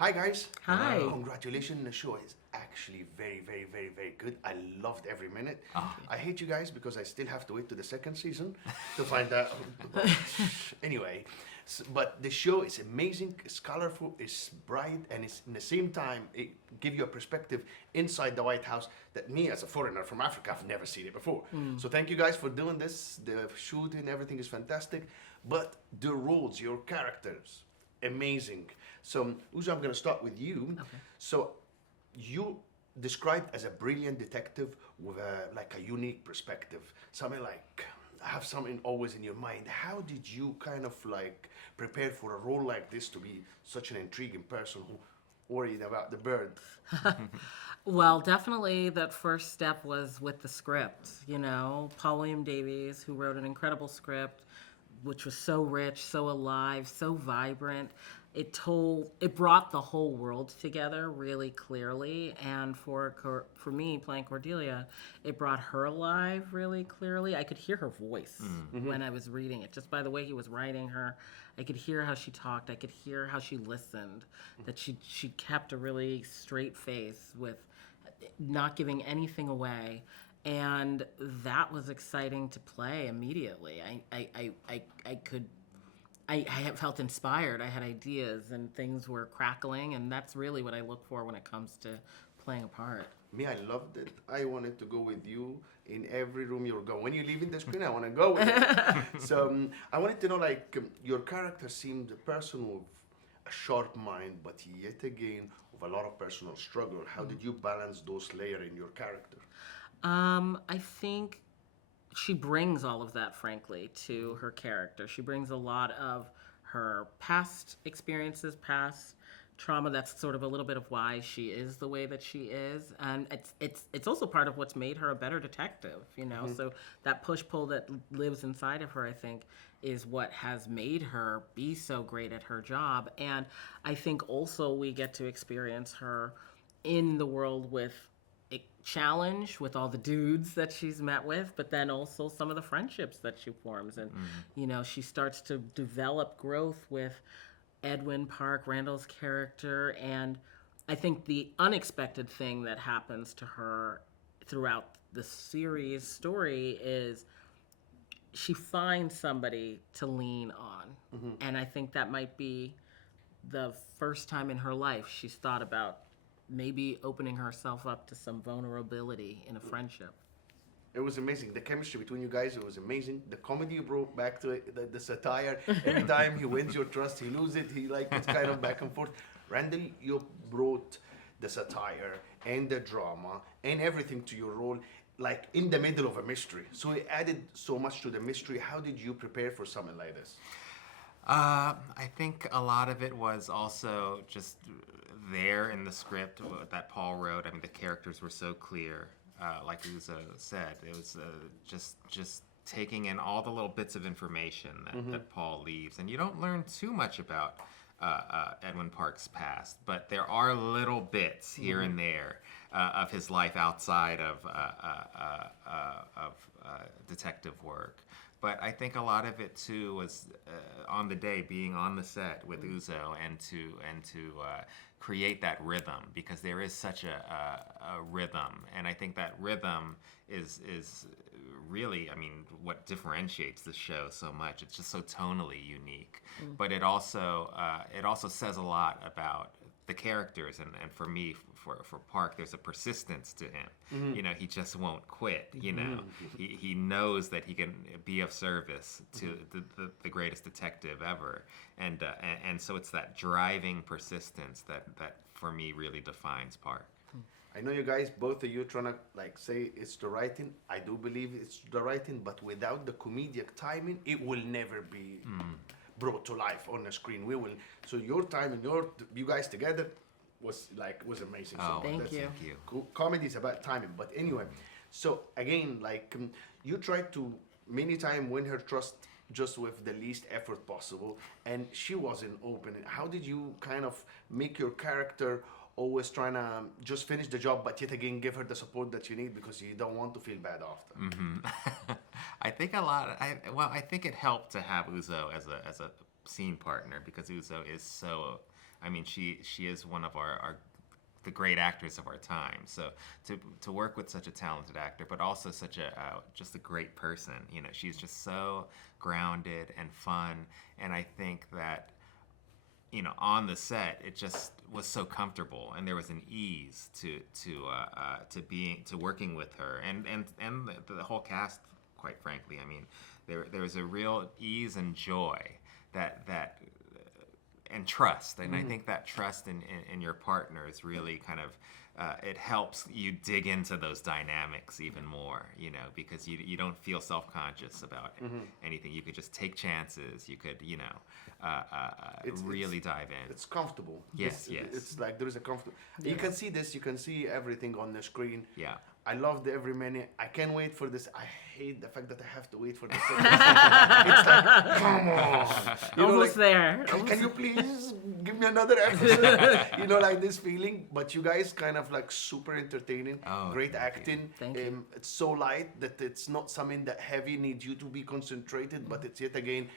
Hi guys. Hi. Congratulations. The show is actually very, very, very, very good. I loved every minute. Oh. I hate you guys because I still have to wait to the second season to find out. Anyway, but the show is amazing. It's colorful. It's bright, and it's in the same time it give you a perspective inside the White House that me as a foreigner from Africa have never seen it before. So thank you guys for doing this. The shooting, everything is fantastic, but the roles, your characters, amazing. So, Uzo, I'm going to start with you. Okay. So, you described as a brilliant detective with a unique perspective. Something like have something always in your mind. How did you kind of like prepare for a role like this to be such an intriguing person who worried about the bird? Well, definitely that first step was with the script. Paul William Davies, who wrote an incredible script, which was so rich, so alive, so vibrant. It brought the whole world together really clearly, and for me playing Cordelia, it brought her alive really clearly. I could hear her voice when I was reading it, just by the way he was writing her. I could hear how she talked. I could hear how she listened. That she kept a really straight face with not giving anything away. And that was exciting to play immediately. I have felt inspired. I had ideas and things were crackling, and that's really what I look for when it comes to playing a part. Me, I loved it. I wanted to go with you in every room you go. When you leave in the screen, I want to go with you. So I wanted to know, your character seemed a person with a sharp mind, but yet again with a lot of personal struggle. How did you balance those layers in your character? I think she brings all of that, frankly, to her character. She brings a lot of her past experiences, past trauma. That's sort of a little bit of why she is the way that she is, and it's also part of what's made her a better detective. So that push pull that lives inside of her, I think, is what has made her be so great at her job. And I think also we get to experience her in the world with challenge with all the dudes that she's met with, but then also some of the friendships that she forms. And, she starts to develop growth with Edwin Park, Randall's character. And I think the unexpected thing that happens to her throughout the series story is she finds somebody to lean on. And I think that might be the first time in her life she's thought about maybe opening herself up to some vulnerability in a friendship. It was amazing. The chemistry between you guys, it was amazing. The comedy you brought back to it, the satire. Every time he wins your trust, he loses it. It's kind of back and forth. Randall, you brought the satire and the drama and everything to your role, like in the middle of a mystery. So it added so much to the mystery. How did you prepare for something like this? I think a lot of it was also just there in the script that Paul wrote. I mean, the characters were so clear. Like Uzo said, it was just taking in all the little bits of information that Paul leaves, and you don't learn too much about Edwin Park's past, but there are little bits here and there of his life outside of detective work. But I think a lot of it too was on the day being on the set with Uzo and to create that rhythm, because there is such a rhythm, and I think that rhythm is really, I mean, what differentiates the show so much. It's just so tonally unique, but it also says a lot about the characters, and for me, for Park, there's a persistence to him. He just won't quit. He knows that he can be of service to the greatest detective ever, and so it's that driving persistence that for me really defines Park. I know you guys, both of you, trying to say it's the writing. I do believe it's the writing, but without the comedic timing, it will never be brought to life on the screen. We will. So your time and you guys together was amazing. Oh, so thank you. Comedy is about timing, but anyway. So again, you tried to many times win her trust just with the least effort possible, and she wasn't open. How did you kind of make your character always trying to just finish the job, but yet again give her the support that you need because you don't want to feel bad after? I think I think it helped to have Uzo as a scene partner, because Uzo is so I mean, she is one of our the great actors of our time. So to work with such a talented actor, but also such a just a great person, you know, she's just so grounded and fun. And I think that, you know, on the set, it just was so comfortable, and there was an ease to working with her, and the whole cast. Quite frankly, I mean, there was a real ease and joy that and trust, and I think that trust in your partner is really kind of it helps you dig into those dynamics even more, you know, because you don't feel self-conscious about anything. You could just take chances. You could, you know, really dive in. It's comfortable. Yes, yes. It's like there is a comfortable. You can see this. You can see everything on the screen. Yeah. I loved every minute. I can't wait for this. I hate the fact that I have to wait for the second season. It's like, come on. You know, Almost there. Can you please give me another episode? You know, like this feeling. But you guys kind of like super entertaining. Great acting. Thank you. It's so light that it's not something that heavy needs you to be concentrated. But it's yet again,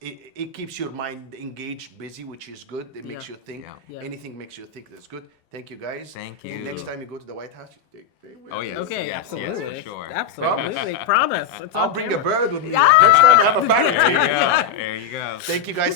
it keeps your mind engaged, busy, which is good. It makes you think. Yeah. Anything makes you think. That's good. Thank you, guys. Thank And you. next time you go to the White House, you take Oh yes. Okay, yes, absolutely. Yes, for sure. Absolutely. Promise. It's I'll on bring camera. a bird with me. Next time I have a parrot. There you go. There you go. Thank you guys.